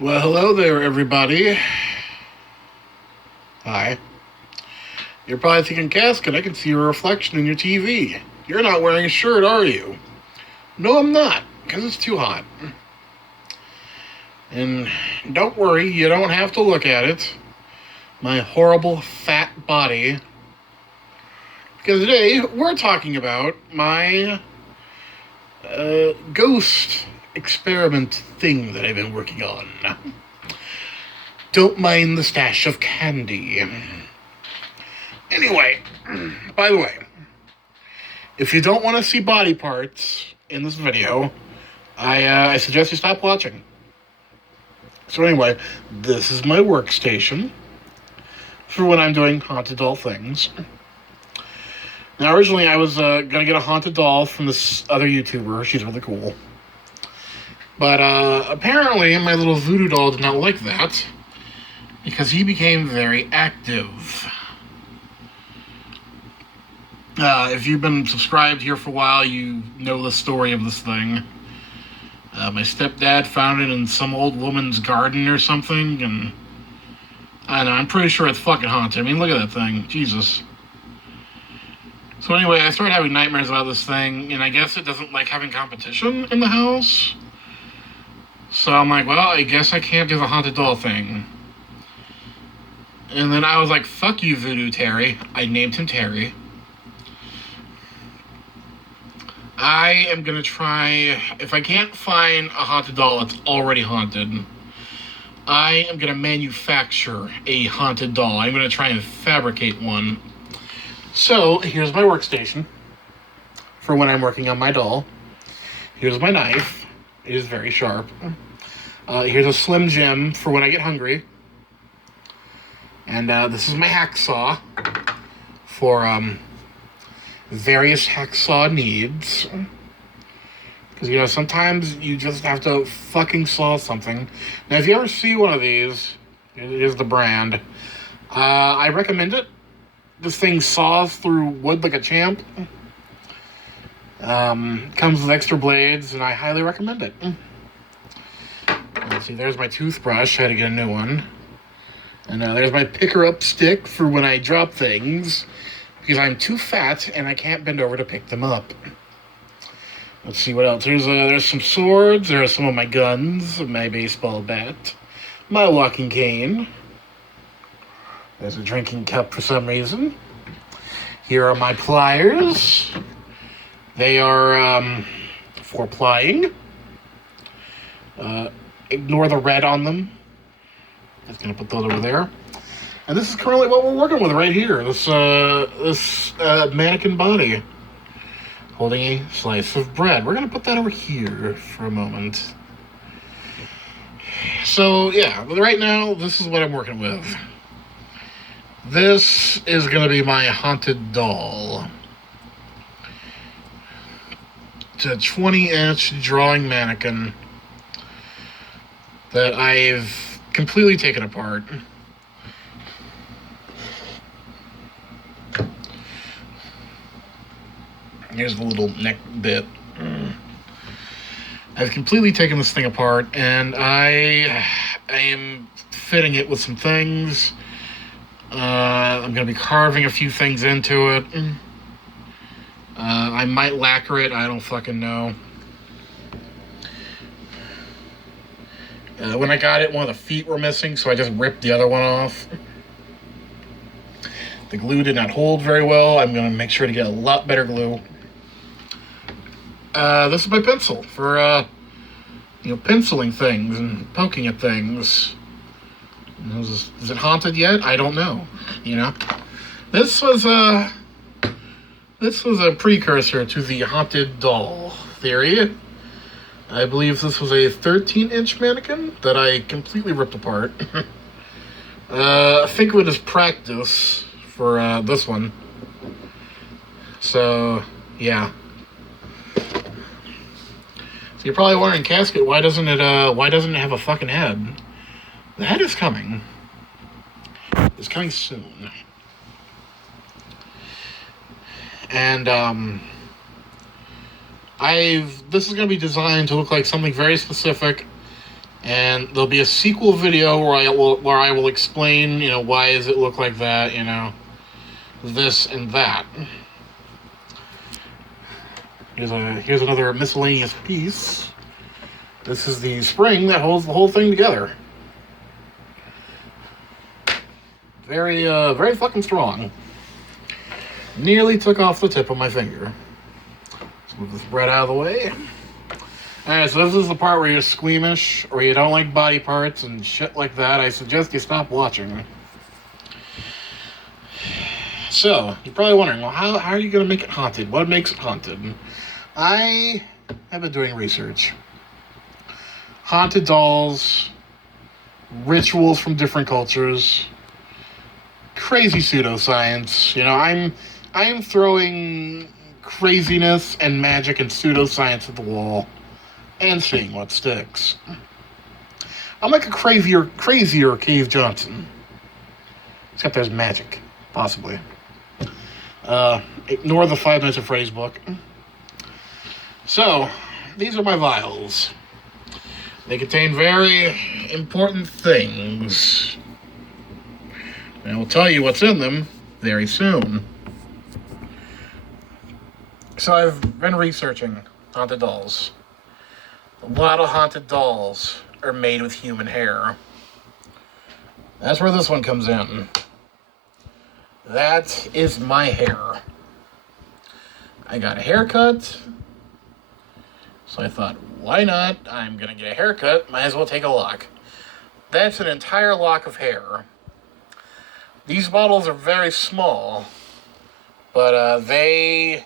Well, hello there, everybody. Hi. You're probably thinking, Casket, I can see your reflection in your TV. You're not wearing a shirt, are you? No, I'm not, because it's too hot. And don't worry, you don't have to look at it. My horrible fat body. Because today, we're talking about my ghost experiment thing that I've been working on. Don't mind the stash of candy. Anyway, by the way, if you don't want to see body parts in this video, I suggest you stop watching. So anyway, this is my workstation for when I'm doing haunted doll things. Now, originally I was going to get a haunted doll from this other YouTuber. She's really cool. But apparently my little voodoo doll did not like that because he became very active. If you've been subscribed here for a while, you know the story of this thing. My stepdad found it in some old woman's garden or something, and I don't know, I'm pretty sure it's fucking haunted. I mean, look at that thing. Jesus. So anyway, I started having nightmares about this thing, and I guess it doesn't like having competition in the house. So I'm like, well, I guess I can't do the haunted doll thing. And then I was like, fuck you, Voodoo Terry. I named him Terry. I am going to try, if I can't find a haunted doll that's already haunted, I am going to manufacture a haunted doll. I'm going to try and fabricate one. So, here's my workstation for when I'm working on my doll. Here's my knife. It is very sharp. Here's a Slim Jim for when I get hungry. And this is my hacksaw for various hacksaw needs. Because, you know, sometimes you just have to fucking saw something. Now, if you ever see one of these, it is the brand. I recommend it. This thing saws through wood like a champ. Comes with extra blades, and I highly recommend it. Let's see, there's my toothbrush. I had to get a new one. And there's my picker-up stick for when I drop things, because I'm too fat and I can't bend over to pick them up. Let's see what else. There's some swords. There are some of my guns, my baseball bat, my walking cane. There's a drinking cup for some reason. Here are my pliers. They are for plying. Ignore the red on them. Just gonna put those over there. And this is currently what we're working with right here. This mannequin body holding a slice of bread. We're gonna put that over here for a moment. So yeah, but right now this is what I'm working with. This is gonna be my haunted doll. It's a 20-inch drawing mannequin that I've completely taken apart. Here's the little neck bit. I've completely taken this thing apart, and I am fitting it with some things. I'm going to be carving a few things into it. I might lacquer it. I don't fucking know. When I got it, one of the feet were missing, so I just ripped the other one off. The glue did not hold very well. I'm going to make sure to get a lot better glue. This is my pencil for, penciling things and poking at things. Is it haunted yet? I don't know. This was a precursor to the haunted doll theory. I believe this was a 13-inch mannequin that I completely ripped apart. Think of it as practice for this one. So, yeah. So you're probably wondering, Casket, why doesn't it have a fucking head? The head is coming. It's coming soon. And this is going to be designed to look like something very specific And there'll be a sequel video where I will explain, why does it look like that, this and that. Here's another miscellaneous piece. This is the spring that holds the whole thing together. Very, very fucking strong. Nearly took off the tip of my finger. Let's move this bread out of the way. Alright, so this is the part where you're squeamish, or you don't like body parts and shit like that. I suggest you stop watching. So, you're probably wondering, well, how are you going to make it haunted? What makes it haunted? I have been doing research. Haunted dolls, rituals from different cultures, crazy pseudoscience. I'm throwing craziness and magic and pseudoscience at the wall and seeing what sticks. I'm like a crazier Cave Johnson. Except there's magic, possibly. Ignore the 5 Nights at Freddy's book. So, these are my vials. They contain very important things. And I will tell you what's in them very soon. So I've been researching haunted dolls. A lot of haunted dolls are made with human hair. That's where this one comes in. That is my hair. I got a haircut. So I thought, why not? I'm going to get a haircut. Might as well take a lock. That's an entire lock of hair. These bottles are very small, but they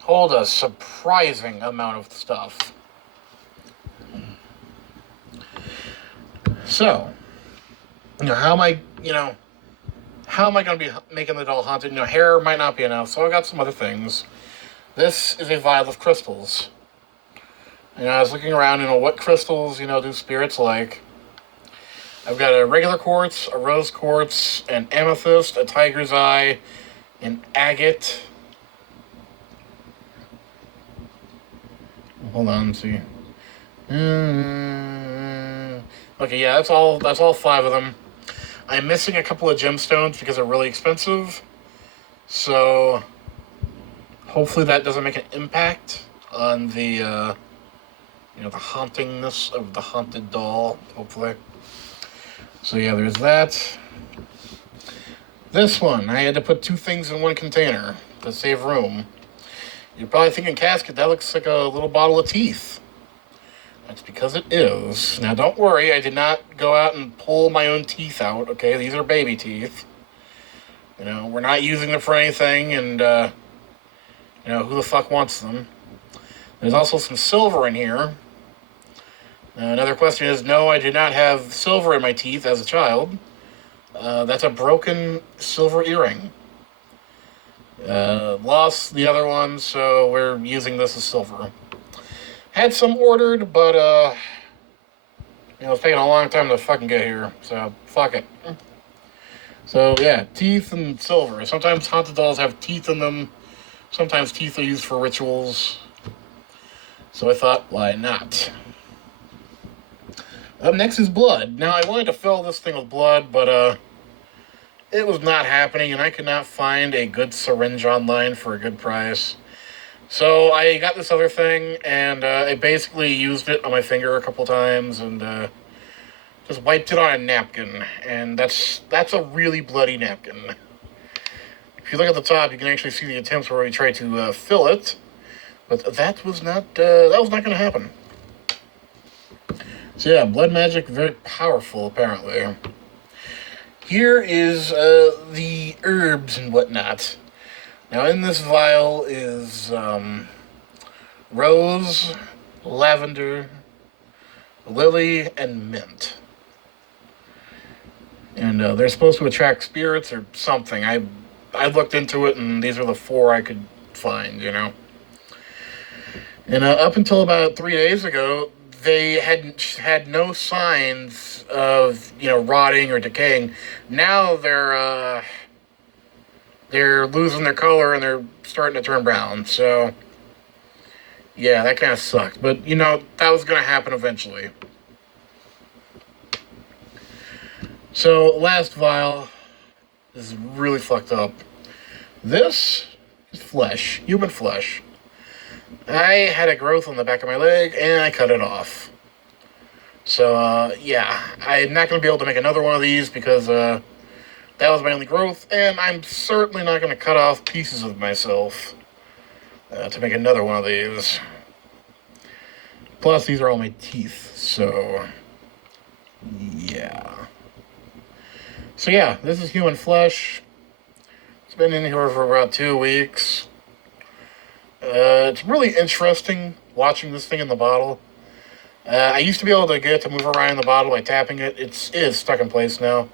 hold a surprising amount of stuff. So, how am I going to be making the doll haunted? Hair might not be enough, so I got some other things. This is a vial of crystals. I was looking around, what crystals, do spirits like? I've got a regular quartz, a rose quartz, an amethyst, a tiger's eye, an agate. Hold on, let's see. Okay, yeah, that's all 5 of them. I'm missing a couple of gemstones because they're really expensive. So, hopefully that doesn't make an impact on the, the hauntingness of the haunted doll, hopefully. So yeah, there's that. This one, I had to put 2 things in one container to save room. You're probably thinking, casket, that looks like a little bottle of teeth. That's because it is. Now don't worry, I did not go out and pull my own teeth out, okay? These are baby teeth. We're not using them for anything, and, who the fuck wants them? There's also some silver in here. Another question is, no, I did not have silver in my teeth as a child. That's a broken silver earring. Lost the other one, so we're using this as silver. Had some ordered, but, it's taking a long time to fucking get here, so fuck it. So, yeah, teeth and silver. Sometimes haunted dolls have teeth in them. Sometimes teeth are used for rituals. So I thought, why not? Up next is blood. Now, I wanted to fill this thing with blood, but, it was not happening, and I could not find a good syringe online for a good price. So I got this other thing, and I basically used it on my finger a couple times, and just wiped it on a napkin. And that's a really bloody napkin. If you look at the top, you can actually see the attempts where we tried to fill it, but that was not going to happen. So yeah, blood magic, very powerful, apparently. Here is the herbs and whatnot. Now, in this vial is rose, lavender, lily, and mint. And they're supposed to attract spirits or something. I looked into it, and these are the 4 I could find, And up until about 3 days ago, they had no signs of, rotting or decaying. Now they're losing their color and they're starting to turn brown. So, yeah, that kind of sucked. But, that was going to happen eventually. So, last vial. This is really fucked up. This is flesh, human flesh. I had a growth on the back of my leg, and I cut it off. So, yeah, I'm not going to be able to make another one of these because, that was my only growth, and I'm certainly not going to cut off pieces of myself to make another one of these. Plus, these are all my teeth, so, yeah. So, yeah, this is human flesh. It's been in here for about 2 weeks. It's really interesting watching this thing in the bottle. I used to be able to get it to move around in the bottle by tapping it. It is stuck in place now.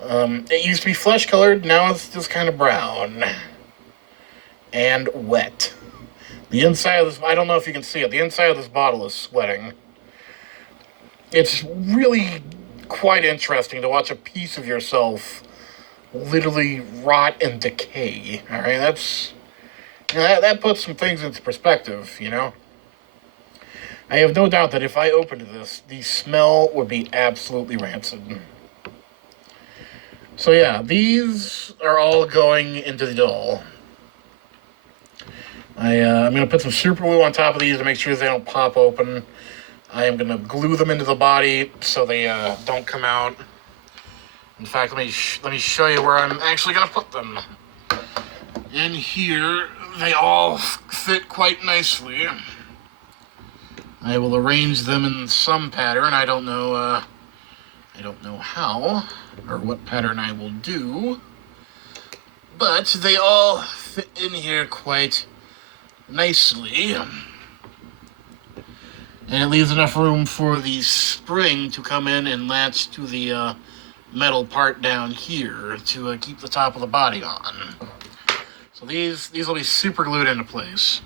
It used to be flesh colored, now it's just kind of brown. And wet. The inside of this, I don't know if you can see it, the inside of this bottle is sweating. It's really quite interesting to watch a piece of yourself literally rot and decay. Alright, that puts some things into perspective, you know? I have no doubt that if I opened this, the smell would be absolutely rancid. So yeah, these are all going into the doll. I'm going to put some super glue on top of these to make sure they don't pop open. I am going to glue them into the body so they don't come out. In fact, let me show you where I'm actually going to put them. In here, they all fit quite nicely. I will arrange them in some pattern. I don't know how or what pattern I will do, but they all fit in here quite nicely, and it leaves enough room for the spring to come in and latch to the metal part down here to keep the top of the body on. So these will be super glued into place.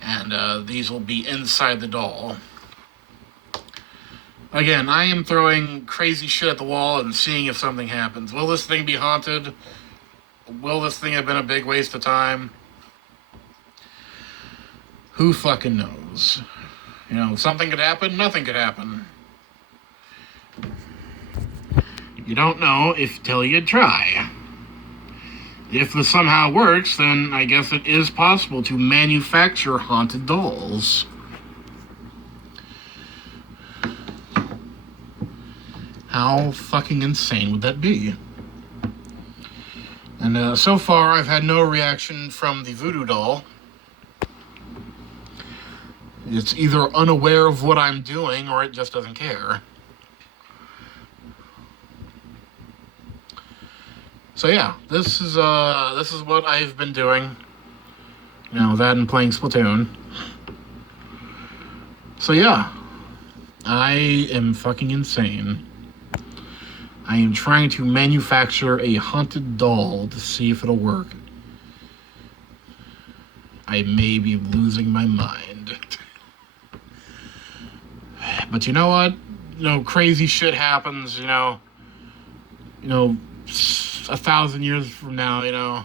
And these will be inside the doll. Again, I am throwing crazy shit at the wall and seeing if something happens. Will this thing be haunted? Will this thing have been a big waste of time? Who fucking knows? You know, something could happen, nothing could happen. You don't know till you try. If this somehow works, then I guess it is possible to manufacture haunted dolls. How fucking insane would that be? And so far, I've had no reaction from the voodoo doll. It's either unaware of what I'm doing, or it just doesn't care. So yeah, this is what I've been doing. You know, that and playing Splatoon. So yeah, I am fucking insane. I am trying to manufacture a haunted doll to see if it'll work. I may be losing my mind. But you know what? You know, crazy shit happens, you know, 1,000 years from now, you know,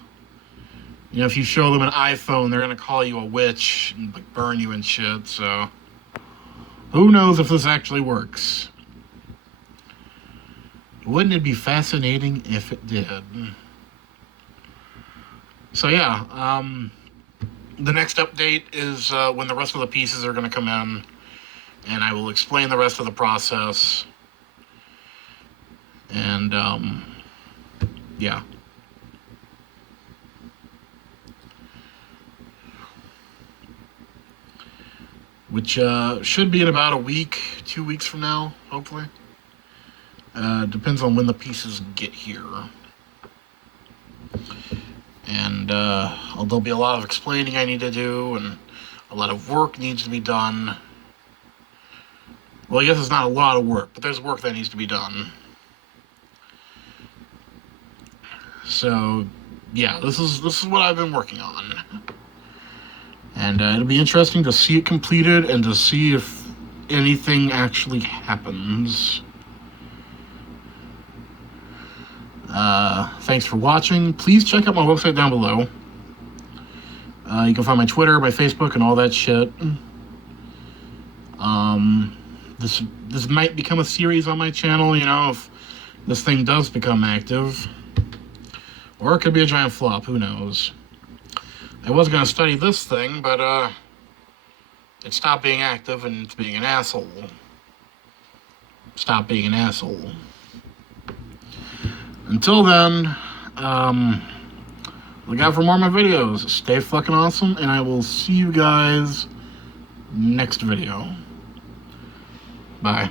if you show them an iPhone, they're gonna call you a witch and like burn you and shit. So, who knows if this actually works? Wouldn't it be fascinating if it did? So yeah, the next update is when the rest of the pieces are gonna come in, and I will explain the rest of the process. And yeah. Which should be in about a week, 2 weeks from now, hopefully. Depends on when the pieces get here. And there'll be a lot of explaining I need to do, and a lot of work needs to be done. Well, I guess it's not a lot of work, but there's work that needs to be done. So, yeah, this is what I've been working on. And it'll be interesting to see it completed and to see if anything actually happens. Thanks for watching. Please check out my website down below. You can find my Twitter, my Facebook, and all that shit. This might become a series on my channel, you know, if this thing does become active. Or it could be a giant flop, who knows. I was going to study this thing, but it stopped being active and it's being an asshole. Stop being an asshole. Until then, look out for more of my videos. Stay fucking awesome, and I will see you guys next video. Bye.